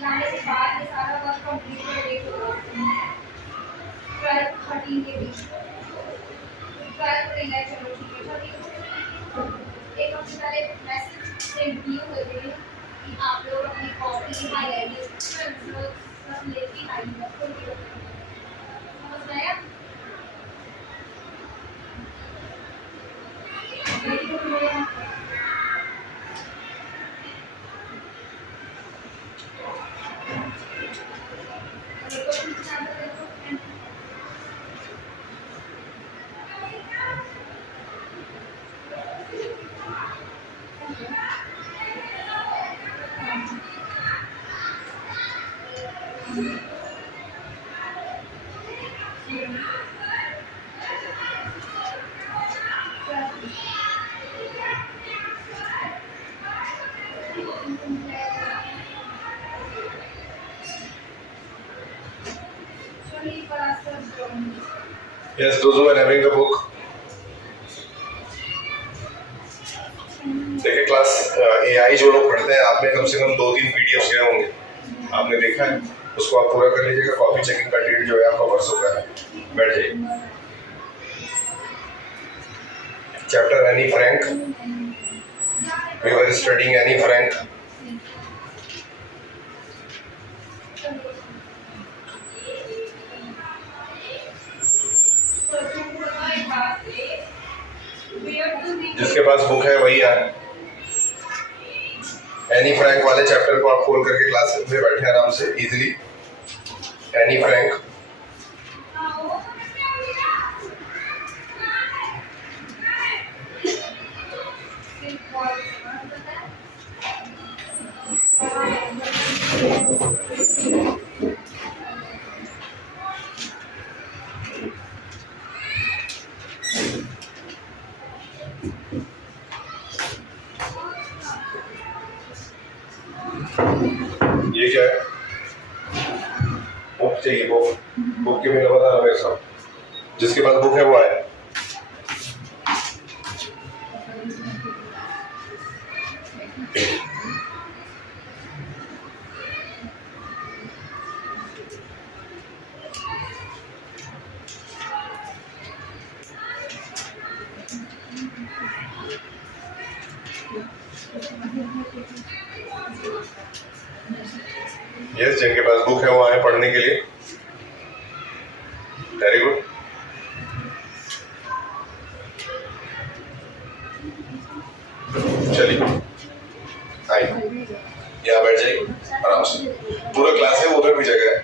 जाने के बाद ये सारा वर्क कंप्लीट कर देंगे 12-13 के बीच 12 को रिलैक्स चलो ठीक है 13 एक हफ्ते पहले मैसेज सेंड किए हुए थे कि आप लोग अपनी कॉपी हाईलाइट सब लेके आइए समझ में आया Yes, those who are having a book. देखिए क्लास AI जो लोग पढ़ते हैं आपने कम से कम 2-3 PDF लिए होंगे आपने देखा है उसको आप पूरा कर लीजिएगा कॉपी चेकिंग का डेट जो है आपका परसों का है बैठ जाइए chapter Anne Frank we were studying Anne Frank जिसके पास बुक है वही आए एनी फ्रैंक वाले चैप्टर को आप खोल करके क्लास में बैठे आराम से इजीली एनी फ्रैंक ये क्या है बुक चाहिए बुक के बिना बता मेरे साथ जिसके पास बुक है वो आए यस जिनके पास बुक है वो आए पढ़ने के लिए वेरी गुड चलिए आइए यहाँ बैठ जाइए आराम से पूरा क्लास है उधर भी जगह है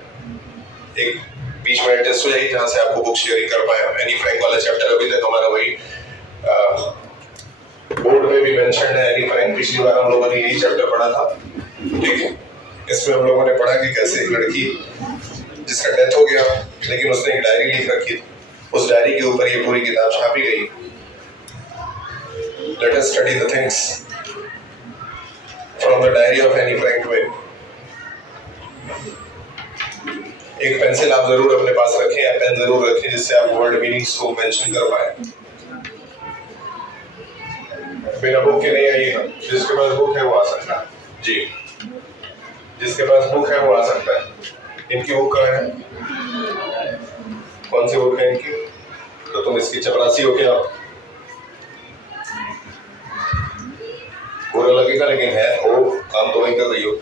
एक बीच में एडजस्ट हो जाइए जहाँ से आपको बुक शेयरिंग कर पाए एनी फ्रैंक वाला चैप्टर अभी तक हमारा वही बोर्ड में भी मेंशन है एनी फ्रैंक पिछली बार हम लोगों ने यही चैप्टर पढ़ा था ठीक है इसमें हम लोगों ने पढ़ा कि कैसे एक लड़की जिसका डेथ हो गया लेकिन उसने एक डायरी लिख रखी उस डायरी के ऊपर ये पूरी किताब छापी गई let us study the things from the diary of Anne Frank Twain एक पेंसिल आप जरूर अपने पास रखें या पेन जरूर रखें जिससे आप वर्ड मीनिंग्स को मेंशन कर पाए बिना बुक के नहीं आइएगा जिसके पास बुक है वो आ सकता है जी जिसके पास बुक है वो आ सकता है इनकी बुक कहाँ है कौन सी बुक है इनकी तो तुम इसकी चपरासी हो क्या बुरा लगेगा लेकिन है वो काम तो वही कर रही हो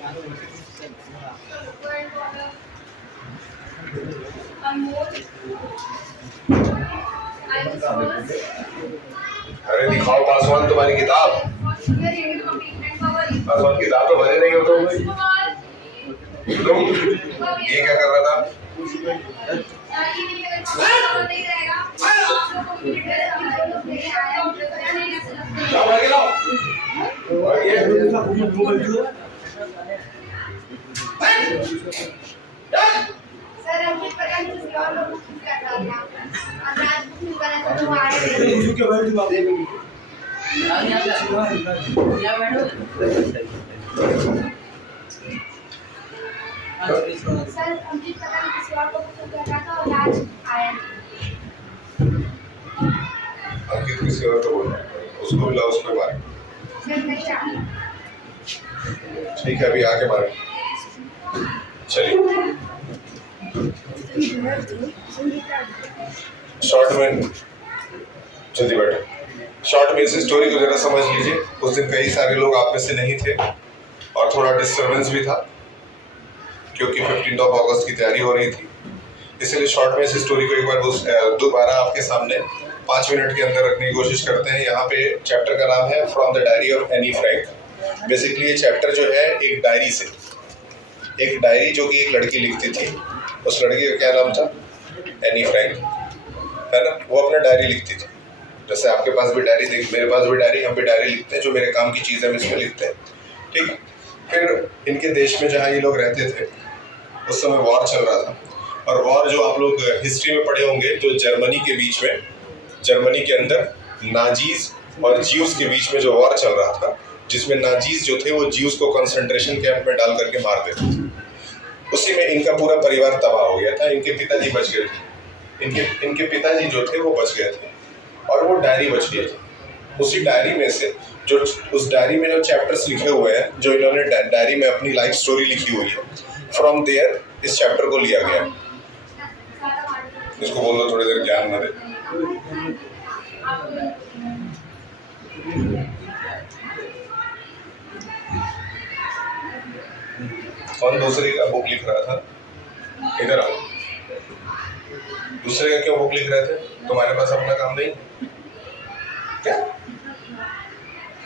अरे दिखाओ पासवान तुम्हारी किताब पासवान किताब तो भरे नहीं हो तुम ये क्या कर रहा था सर हमको पता नहीं किसी और लोग कुछ कर रहा था अब रात को नहीं बना तो वो आ रहे सर हमको पता नहीं किसी और को कुछ कर रहा था और आज आया अंकित किसी और को बोल रहा है, उसको भी लाओ, उसको मारे। ठीक है, अभी आके मारे। चलिए शॉर्ट में, जल्दी बैठो। शॉर्ट में इस स्टोरी को जरा समझ लीजिए। उस दिन कई सारे लोग आप में से नहीं थे और थोड़ा डिस्टर्बेंस भी था क्योंकि 15 अगस्त की तैयारी हो रही थी, इसलिए शॉर्ट में इस स्टोरी को एक बार दोबारा आपके सामने 5 मिनट के अंदर रखने की कोशिश करते हैं। यहाँ पे चैप्टर का नाम है from the diary of Anne Frank. Basically ये चैप्टर जो है एक डायरी से, एक डायरी जो कि एक लड़की लिखती थी, उस लड़की का क्या नाम था, एनी फ्रैंक, है ना। वो अपना डायरी लिखती थी, जैसे आपके पास भी डायरी, मेरे पास भी डायरी, हम भी डायरी लिखते हैं, जो मेरे काम की चीज़ है हम इसमें लिखते हैं, ठीक। फिर इनके देश में जहाँ ये लोग रहते थे उस समय वॉर चल रहा था, और वॉर जो आप लोग हिस्ट्री में पढ़े होंगे, जो जर्मनी के बीच में, जर्मनी के अंदर नाजीज और ज्यूस के बीच में जो वॉर चल रहा था, जिसमें नाजीज जो थे वो ज्यूस को कंसंट्रेशन कैंप में डाल करके मार देते थे, उसी में इनका पूरा परिवार तबाह हो गया था। इनके पिताजी बच गए थे, इनके पिताजी जो थे वो बच गए थे और वो डायरी बच गई थी। उसी डायरी में से जो, उस डायरी में जो चैप्टर्स लिखे हुए हैं, जो इन्होंने डायरी में अपनी लाइफ स्टोरी लिखी हुई है, फ्रॉम देयर इस चैप्टर को लिया गया। इसको बोल दो थोड़ी देर ज्ञान न दे। कौन दूसरे का बुक लिख रहा था, इधर आओ। दूसरे का क्यों बुक लिख रहे थे, तुम्हारे पास अपना काम नहीं क्या,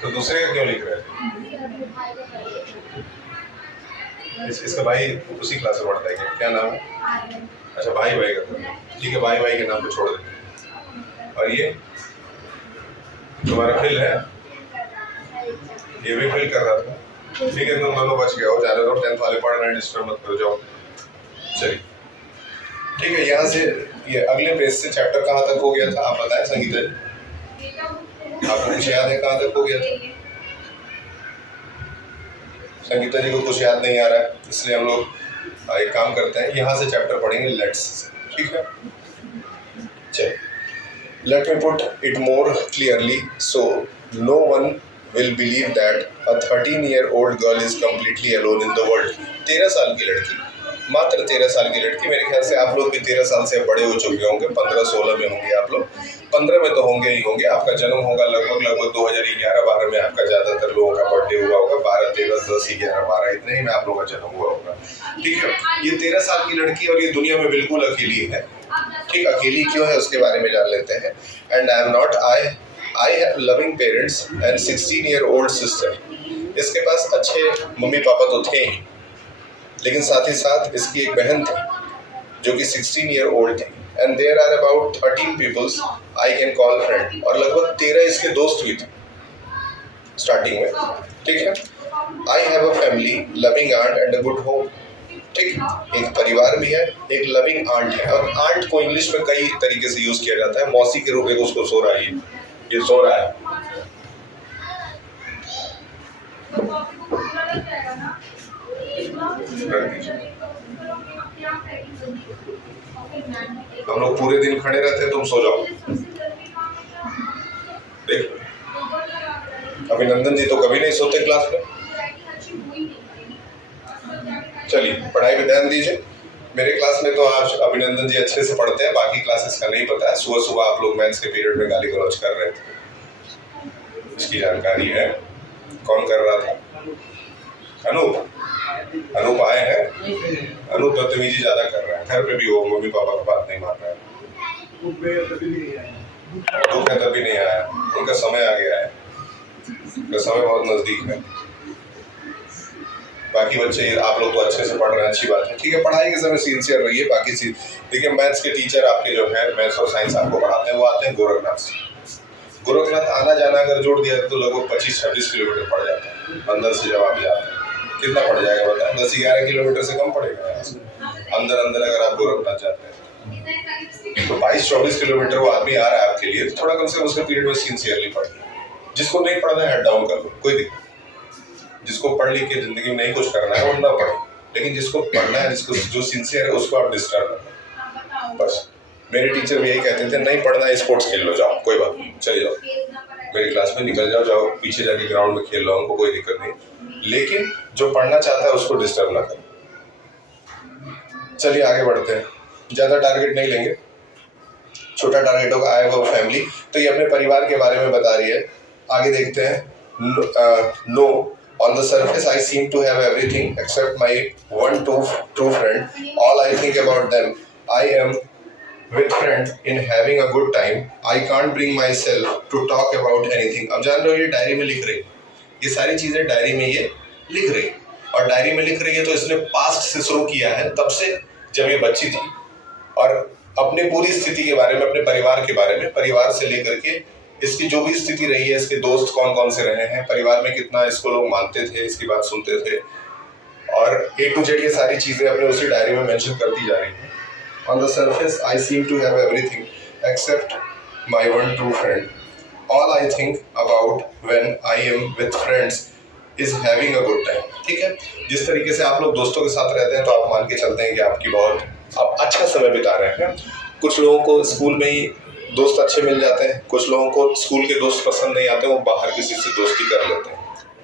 तो दूसरे का क्यों लिख रहे थे। इसका भाई उसी क्लास में पढ़ता है क्या नाम है, अच्छा भाई का, ठीक है, भाई के नाम पे छोड़ देते। और ये तुम्हारा फिल है, ये भी फिल कर रहा था, ठीक है, तुम दोनों बच गए हो, जाने दो, 10th वाले पढ़ रहे हैं, डिस्टर्ब मत करो, जाओ। चलिए ठीक है, यहाँ से ये अगले पेज से चैप्टर कहाँ तक हो गया था आप बताएं संगीता जी, आपको कुछ याद है कहाँ तक हो गया था। संगीता जी को कुछ याद नहीं आ रहा है, इसलिए हम लोग एक काम करते हैं, यहाँ से चैप्टर पढ़ेंगे लेट्स, ठीक है। चलिए, let me put it more clearly so no one will believe that a 13-year-old girl is completely alone in the world। 13 साल की लड़की, मात्र 13 साल की लड़की। मेरे ख्याल से आप लोग भी 13 साल से बड़े हो चुके होंगे, 15-16 में होंगे आप लोग, 15 में तो होंगे ही होंगे। आपका जन्म होगा लगभग 2011-12 में, आपका ज़्यादातर लोगों का बर्थडे हुआ होगा, 12, 13, 10, 11, 12 इतने ही में आप लोगों का जन्म हुआ होगा, ठीक है। ये 13 साल की लड़की और ये दुनिया में बिल्कुल अकेली है, ठीक। अकेली क्यों है उसके बारे में जान लेते हैं। And I am not I have loving parents and 16-year-old sister। इसके पास अच्छे मम्मी पापा तो थे ही, लेकिन साथ ही साथ इसकी एक बहन थी जो कि 16-year-old थी। And there are about 13 people I can call friend। और लगभग 13 इसके दोस्त भी थे स्टार्टिंग में, ठीक है। I have a family, loving aunt and a good home। ठीक, एक परिवार भी है, एक लविंग आंट है। और आंट को इंग्लिश में कई तरीके से यूज किया जाता है, मौसी के रूप में उसको सो रहा है, ये सो रहा है। हम लोग पूरे दिन खड़े रहते हैं, तुम सो जाओ। देख, अभिनंदन जी तो कभी नहीं सोते क्लास में। चलिए पढ़ाई पे ध्यान दीजिए। मेरे क्लास में तो आज अभिनंदन जी अच्छे से पढ़ते हैं, बाकी क्लासेस का नहीं पता है। सुबह सुबह आप लोग मैथ्स के पीरियड में गाली गलौज कर रहे थे, इसकी जानकारी है। कौन कर रहा था, अनूप आए हैं। अनूप बदतमीजी ज्यादा कर रहा है, घर पे भी वो मम्मी पापा का बात नहीं मान रहा है। धूप में तभी नहीं आया, उनका समय आ गया है, उनका समय बहुत नजदीक है। बाकी बच्चे आप लोग तो अच्छे से पढ़ रहे हैं, अच्छी बात है, ठीक है। पढ़ाई के समय सिंसियर रहिए। बाकी चीज देखिए, मैथ्स के टीचर आपके जो है, मैथ्स और साइंस आपको पढ़ाते हैं, वो आते हैं गोरखनाथ से। गोरखनाथ आना जाना अगर जोड़ दिया तो लगभग 25-26 किलोमीटर पड़ जाता है अंदर से। जब आप जाते हैं कितना पड़ जाएगा बताएं, 10-11 किलोमीटर से कम पड़ेगा यहाँ से। अंदर अगर आप गोरखनाथ जाते हैं तो 22-24 किलोमीटर वो आदमी आ रहा है आपके लिए, तो थोड़ा कम से कम उसके पीरियड में सिंसियरली पढ़िए। जिसको नहीं पढ़ना है हेड डाउन कर लो, कोई दिक्कत। जिसको पढ़ लिख के जिंदगी में नहीं कुछ करना है वो ना पढ़े, लेकिन जिसको पढ़ना है, जिसको जो सिंसियर है उसको आप डिस्टर्ब करो, बस मेरे टीचर भी यही कहते थे, नहीं पढ़ना है स्पोर्ट्स खेल लो, जाओ कोई बात नहीं, चले जाओ मेरी क्लास में, निकल जाओ, जाओ पीछे जाके ग्राउंड में खेल लो, उनको कोई दिक्कत नहीं, लेकिन जो पढ़ना चाहता है उसको डिस्टर्ब ना करें। चलिए आगे बढ़ते हैं, ज़्यादा टारगेट नहीं लेंगे, छोटा टारगेट होगा। आई हैव अ फैमिली, तो ये अपने परिवार के बारे में बता रही है। आगे देखते हैं। No, on the surface I seem to have everything except my one true friend. All I think about them. I am with friend in having a good time. I can't bring myself to talk about anything. अब जान लो ये diary में लिख रही, ये सारी चीज़ें diary में ये लिख रही, और डायरी में लिख रही है तो इसने पास्ट से शुरू किया है, तब से जब ये बच्ची थी, और अपनी पूरी स्थिति के बारे में, अपने परिवार के बारे में, परिवार से लेकर के इसकी जो भी स्थिति रही है, इसके दोस्त कौन कौन से रहे हैं, परिवार में कितना इसको लोग मानते थे, इसकी बात सुनते थे, और A to Z ये सारी चीज़ें अपने उसी डायरी में मेंशन करती जा रही हैं। On the surface, I seem to have everything except my one true friend. All I think about when I am with friends is having a good time. ठीक है, जिस तरीके से आप लोग दोस्तों के साथ रहते हैं तो आप मान के चलते हैं कि आपकी आप अच्छा समय बिता रहे हैं। कुछ लोगों को स्कूल में ही दोस्त अच्छे मिल जाते हैं, कुछ लोगों को स्कूल के दोस्त पसंद नहीं आते, वो बाहर किसी से दोस्ती कर लेते हैं।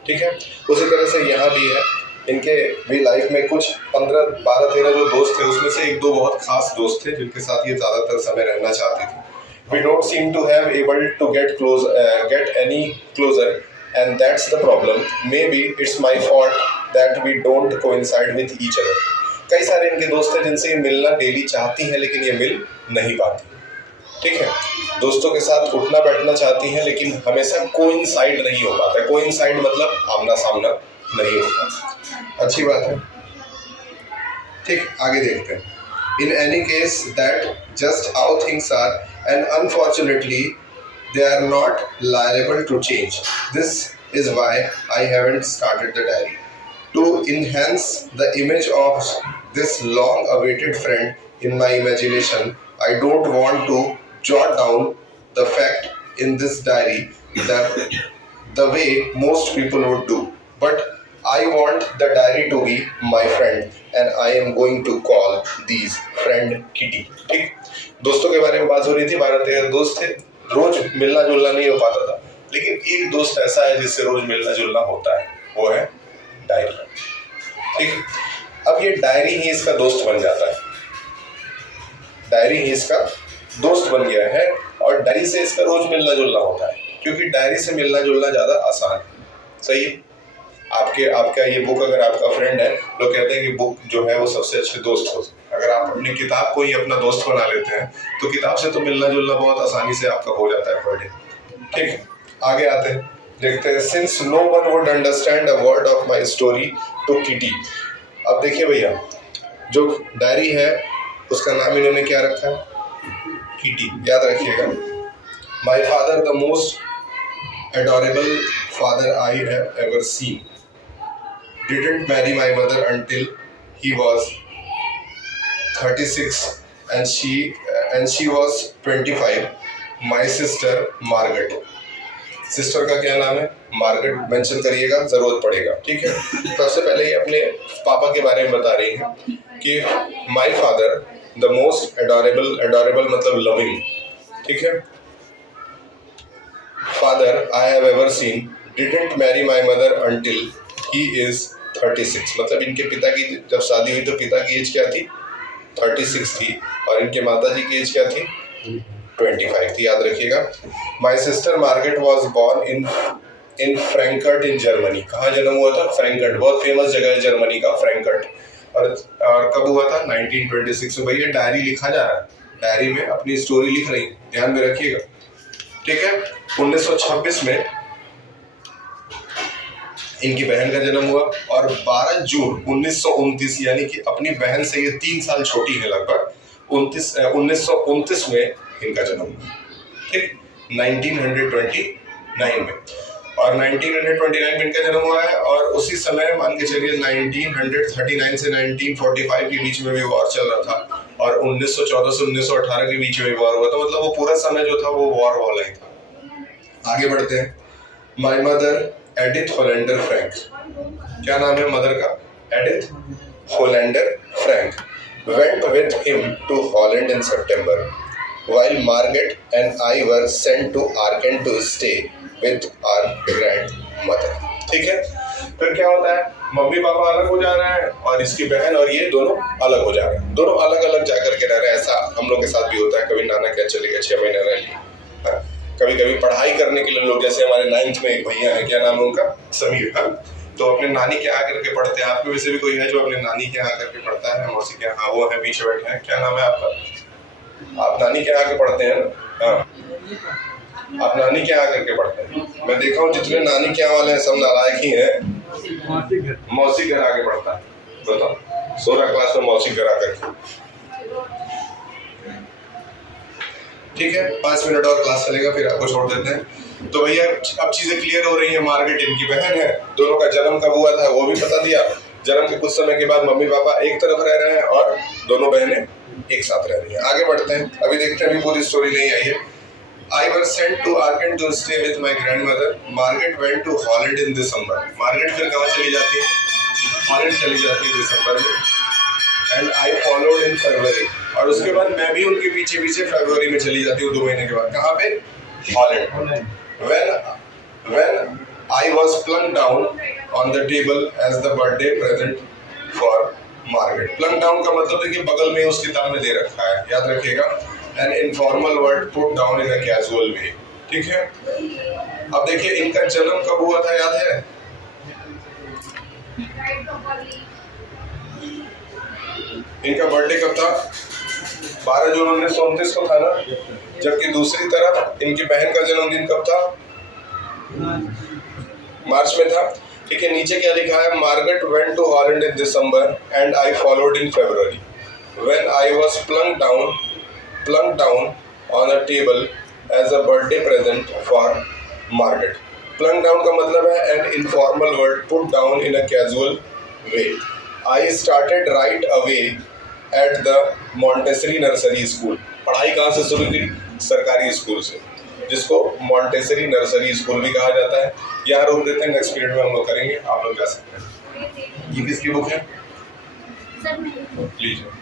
ठीक है, उसी तरह से यहाँ भी है, इनके भी लाइफ में कुछ 15, 12, 13 जो दोस्त थे, उसमें से 1-2 बहुत खास दोस्त थे जिनके साथ ये ज़्यादातर समय रहना चाहती थी। We don't seem to have able to get any closer, and that's the problem. Maybe it's my fault that we don't coincide with each other. कई सारे इनके दोस्त हैं जिनसे ये मिलना डेली चाहती हैं, लेकिन ये मिल नहीं पाती। ठीक है, दोस्तों के साथ उठना बैठना चाहती हैं, लेकिन हमेशा कोइंसाइड नहीं हो पाता है। कोइंसाइड मतलब आमना सामना नहीं होता। अच्छी बात है। ठीक, आगे देखते हैं। In any case, that just how things are, and unfortunately, they are not liable to change. This is why I haven't started the diary. To enhance the image of this long-awaited friend in my imagination, I don't want to jot down the fact in this diary that the way most people would do, but I want the diary to be my friend, and I am going to call these friend Kitty. ठीक, दोस्तों के बारे में बात हो रही थी। 12-13 दोस्त थे, रोज मिलना जुलना नहीं हो पाता था, लेकिन एक दोस्त ऐसा है जिससे रोज मिलना जुलना होता है, वो है डायरी। ठीक, अब ये डायरी ही इसका दोस्त बन जाता है, डायरी ही इसका दोस्त बन गया है, और डायरी से इसका रोज मिलना जुलना होता है, क्योंकि डायरी से मिलना जुलना ज़्यादा आसान है। सही है, आपका ये बुक अगर आपका फ्रेंड है, लोग कहते हैं कि बुक जो है वो सबसे अच्छे दोस्त हो। अगर आप अपनी किताब को ही अपना दोस्त बना लेते हैं तो किताब से तो मिलना जुलना बहुत आसानी से आपका हो जाता है पर डे। ठीक, आगे आते हैं, देखते हैं। Since no one would understand a word of my story to Kitty. अब देखिए भैया, जो डायरी है उसका नाम इन्होंने क्या रखा है? किटी, याद रखिएगा। My father the most adorable father I have ever seen. Didn't marry my mother until he was 36 and she was 25. My sister Margaret. Sister का क्या नाम है? मार्गरेट मेंशन करिएगा, जरूरत पड़ेगा। ठीक है, सबसे पहले ये अपने पापा के बारे में बता रही हैं कि my father the most adorable मतलब लविंग, ठीक है, father I have ever seen didn't marry my mother until he is 36. मतलब इनके पिता की जब शादी हुई तो पिता की एज क्या थी? 36 थी, और इनके माता जी की एज क्या थी? 25 थी, याद रखिएगा। My sister Margaret was born in Frankfurt in Germany. कहाँ जन्म हुआ था? फ्रैंकफर्ट, बहुत फेमस जगह है जर्मनी का फ्रैंकफर्ट। और कब हुआ था? 1926 में। भैया डायरी लिखा जा रहा है, डायरी में अपनी स्टोरी लिख रही है, ध्यान में रखिएगा। ठीक है, 1926 में इनकी बहन का जन्म हुआ, और 12 जून 1929 यानी कि अपनी बहन से ये 3 साल छोटी है लगभग, 1929 में इनका जन्म हुआ। ठीक, 1929 में, और 1929 में इनका जन्म हुआ है, और उसी समय मान के चलिए 1939 से 1945 के बीच में भी वॉर चल रहा था, और 1914 से 1918 के बीच में भी वॉर हुआ था। मतलब वो पूरा समय जो था वो वॉर वाला ही था। आगे बढ़ते हैं। My mother Edith Hollander Frank, क्या नाम है मदर का? Edith Hollander Frank. Went with him to Holland in September. while Margaret and I were sent to Arkan to stay with our grandmother. ठीक है, फिर क्या होता है, मम्मी पापा अलग हो जा रहे हैं और इसकी बहन और ये दोनों अलग हो जा रहे हैं, दोनों अलग अलग जा करके रह रहे हैं। ऐसा हम लोग के साथ भी होता है, कभी नाना क्या चले गए 6 महीने रह लिए, कभी कभी पढ़ाई करने के लिए लोग, जैसे हमारे 9th में एक भैया है, क्या नाम है उनका, समीर, तो अपने नानी के यहाँ करके पढ़ते हैं। आपके वैसे भी कोई है जो अपने नानी के यहाँ करके पढ़ता है, मौसी के यहाँ, वो है पीछे बैठे हैं, क्या नाम है आपका, आप नानी के यहाँ के पढ़ते हैं ना? हाँ, आप नानी के यहाँ करके पढ़ते हैं। मैं देखा हूँ जितने नानी के यहाँ वाले हैं सब नालायक ही हैं। मौसी घर आके पढ़ता है, बताओ, 16 क्लास में मौसी घर आकर। ठीक है, 5 मिनट और क्लास चलेगा, फिर आपको छोड़ देते हैं। तो भैया अब चीजें क्लियर हो रही है। मार्गरेट इनकी बहन है, दोनों का जन्म कब हुआ था वो भी बता दिया। जन्म के कुछ समय के बाद मम्मी पापा एक तरफ रह रहे हैं और दोनों बहनें एक साथ रह रही हैं। आगे बढ़ते हैं, अभी देखते हैं, अभी पूरी स्टोरी नहीं आई है। I was sent to Arkan to stay with my grandmother. Margaret went to Holland in December. Margaret फिर कहाँ चली जाती है? हॉलैंड चली जाती है दिसंबर में। And I followed in February. और उसके बाद मैं भी उनके पीछे पीछे फरवरी में चली जाती हूँ 2 महीने के बाद। कहाँ पे? Holland. When I was plunked down on the table as the birthday present for Margaret. Plunked down का मतलब है कि बगल में उस किताब में दे रखा है, याद रखिएगा। An informal word put down in a casual way. ठीक है, अब देखिए इनका जन्म कब हुआ था, याद है? इनका बर्थडे कब था? 12 जून 1929 को था ना, जबकि दूसरी तरफ इनकी बहन का जन्मदिन कब था? मार्च में था। ठीक है, नीचे क्या लिखा है? Margaret went to Holland in December and I followed in February when I was plunked down on a table as a birthday present for Margaret. Plunked down का मतलब है an informal word put down in a casual way. I started right away at the Montessori Nursery School. पढ़ाई कहाँ से शुरू की? सरकारी school से, जिसको मॉन्टेसरी नर्सरी स्कूल भी कहा जाता है। यहाँ रोक देते हैं, नेक्स्ट पीरियड में हम लोग करेंगे, आप लोग जा सकते हैं। ये किसकी बुक है? लीजिए।